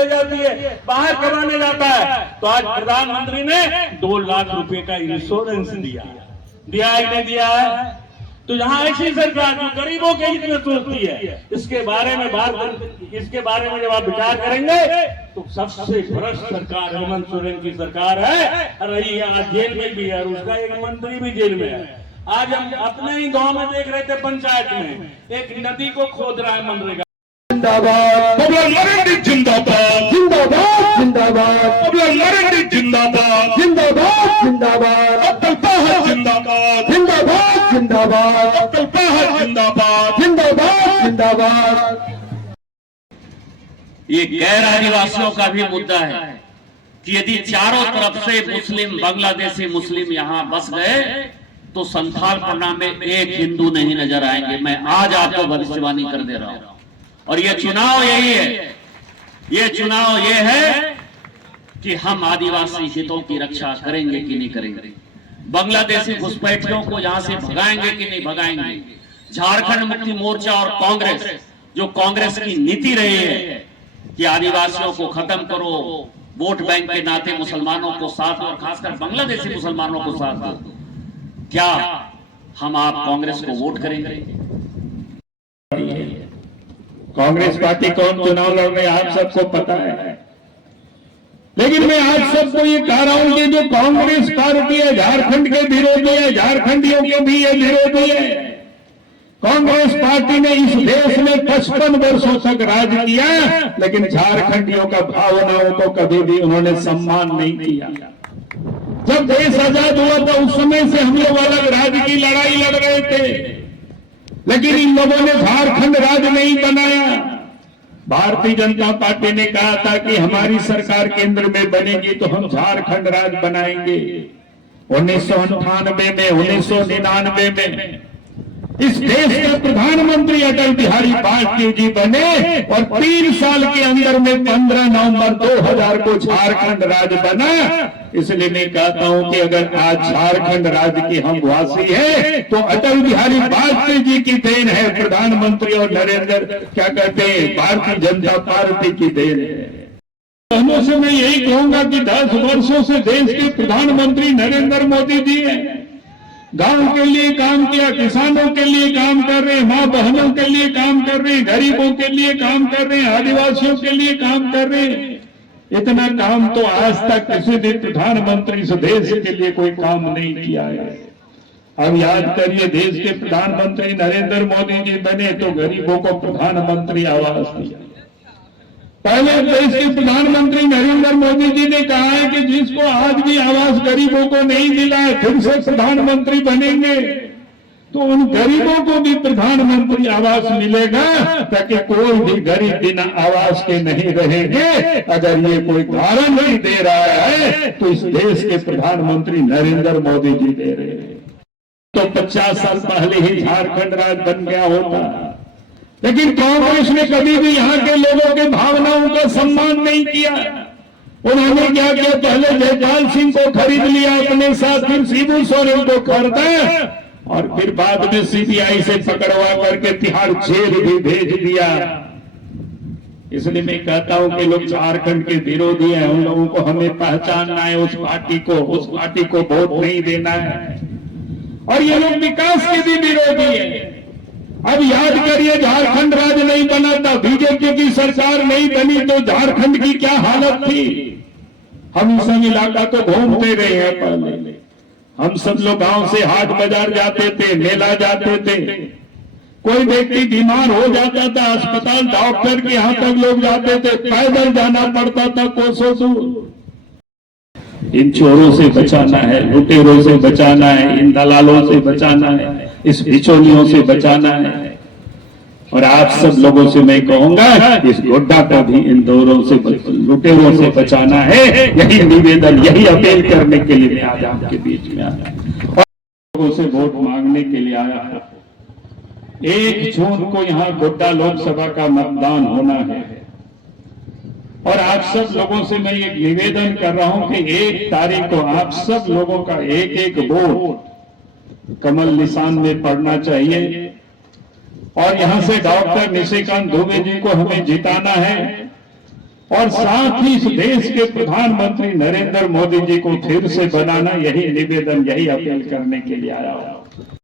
ले जाती है, बाहर कमाने जाता है। तो आज प्रधानमंत्री ने 2 लाख रुपए का इंश्योरेंस दिया ही नहीं दिया है। तो यहाँ ऐसी सरकार जो गरीबों के हित में सोचती है, इसके बारे में जब आप विचार करेंगे तो सबसे भ्रष्ट सरकार हेमंत सोरेन की सरकार है, रही है। आज जेल में भी है और उसका एक मंत्री भी जेल में है। आज हम अपने ही गांव में देख रहे थे, पंचायत में एक नदी को खोद रहा है मनरेगा। जिंदाबाद नरेंद्र जिंदाबाद जिंदाबाद जिंदाबाद नरेंद्र जिंदाबाद जिंदाबाद जिंदाबाद अब्दुल बाहर जिंदाबाद जिंदाबाद जिंदाबाद अब्दुल बाहर जिंदाबाद जिंदाबाद जिंदाबाद। ये गैर आदिवासियों का भी मुद्दा है कि यदि चारों तरफ से मुस्लिम, बांग्लादेशी मुस्लिम यहाँ बस गए तो संथाल पन्ना में एक हिंदू नहीं नजर आएंगे। मैं आज आपको भविष्यवाणी कर दे रहा हूं। और ये चुनाव यही है, ये चुनाव ये है कि हम आदिवासी हितों की रक्षा करेंगे कि नहीं करेंगे, बांग्लादेशी घुसपैठियों को यहां से भगाएंगे कि नहीं भगाएंगे। झारखंड मुक्ति मोर्चा और कांग्रेस, जो कांग्रेस की नीति रही है कि आदिवासियों को खत्म करो, वोट बैंक के नाते मुसलमानों को साथ और खासकर बांग्लादेशी मुसलमानों को साथ दो, क्या हम आप कांग्रेस को वोट करेंगे? कांग्रेस पार्टी कौन चुनाव लड़ रही है आप सबको पता है। लेकिन मैं आज सबको ये कह रहा हूं कि जो कांग्रेस पार्टी है झारखंड के विरोधी है, झारखंडियों के भी ये विरोधी है। कांग्रेस पार्टी ने इस देश में 55 वर्षों तक राज किया, लेकिन झारखंडियों का भावनाओं को कभी भी उन्होंने सम्मान नहीं किया। जब देश आजाद हुआ था उस समय से हम लोग अलग राज्य की लड़ाई लड़ रहे थे, लेकिन इन लोगों ने झारखंड राज्य नहीं बनाया। भारतीय जनता पार्टी ने कहा था कि हमारी सरकार केंद्र में बनेगी तो हम झारखंड राज्य बनाएंगे। 1998 में, 1999 में इस देश के प्रधानमंत्री अटल बिहारी वाजपेयी जी बने और 3 साल के अंदर में 15 नवंबर 2000 को झारखंड राज्य बना। इसलिए मैं कहता हूं कि अगर आज झारखंड राज्य के हम वासी हैं तो अटल बिहारी वाजपेयी जी की देन है, प्रधानमंत्री और नरेंद्र क्या कहते हैं भारतीय जनता पार्टी की देन है। हम से मैं यही कहूंगा कि 10 वर्षों से देश के प्रधानमंत्री नरेंद्र मोदी जी हैं। गांव के लिए काम किया, किसानों के लिए काम कर रहे हैं, मां बहनों के लिए काम कर रहे हैं, गरीबों के लिए काम कर रहे हैं, आदिवासियों के लिए काम कर रहे हैं। इतना काम तो आज तक किसी भी प्रधानमंत्री इस देश के लिए कोई काम नहीं किया है। अब याद करिए, देश के प्रधानमंत्री नरेंद्र मोदी जी बने तो गरीबों को प्रधानमंत्री आवास दिया। पहले देश के प्रधानमंत्री नरेंद्र मोदी जी ने कहा है कि जिसको आज भी आवास गरीबों को नहीं मिला है, फिर से प्रधानमंत्री बनेंगे तो उन गरीबों को भी प्रधानमंत्री आवास मिलेगा, ताकि कोई भी गरीब बिना आवास के नहीं रहेंगे। अगर ये कोई कारण नहीं दे रहा है तो इस देश के प्रधानमंत्री नरेंद्र मोदी जी दे रहे हैं। तो 50 साल पहले ही झारखंड राज्य बन गया होता, लेकिन कांग्रेस ने कभी भी यहाँ के लोगों के भावनाओं का सम्मान नहीं किया। उन्होंने क्या किया, पहले जयपाल सिंह को खरीद लिया अपने साथ, फिर शिबू सोरेन को खरीदा और फिर बाद में सीबीआई से पकड़वा करके तिहाड़ जेल भी भेज दिया। इसलिए मैं कहता हूं कि लोग झारखंड के विरोधी हैं, उन लोगों को हमें पहचानना है, उस पार्टी को वोट नहीं देना है। और ये लोग विकास के भी विरोधी है। अब याद करिए, झारखंड राज्य नहीं बना था, बीजेपी की सरकार नहीं बनी तो झारखंड की क्या हालत थी। हम सब इलाका तो घूमते रहे हैं। पहले हम सब लोग गांव से हाट बाजार जाते थे, मेला जाते थे। कोई व्यक्ति बीमार हो जाता था, अस्पताल डॉक्टर के यहाँ तक लोग जाते थे, पैदल जाना पड़ता था कोसों दूर। इन चोरों से बचाना है, लुटेरों से बचाना है, इन दलालों से बचाना है, इस बिचौलियों से बचाना है। और आप सब लोगों से मैं कहूंगा, इस गोड्डा को भी इन दोनों से, लुटेरों से बचाना है। यही निवेदन, यही अपील करने के लिए मैं आज आपके बीच में आया और लोगों से वोट मांगने के लिए आया है। 1 जून को यहाँ गोड्डा लोकसभा का मतदान होना है और आप सब लोगों से मैं एक निवेदन कर रहा हूं कि 1 तारीख को आप सब लोगों का एक वोट कमल निशान में पड़ना चाहिए। और यहां से डॉक्टर निशिकांत दुबे जी को हमें जिताना है। और साथ ही इस देश के प्रधानमंत्री नरेंद्र मोदी जी को फिर से बनाना, यही निवेदन, यही अपील करने के लिए आया हूं।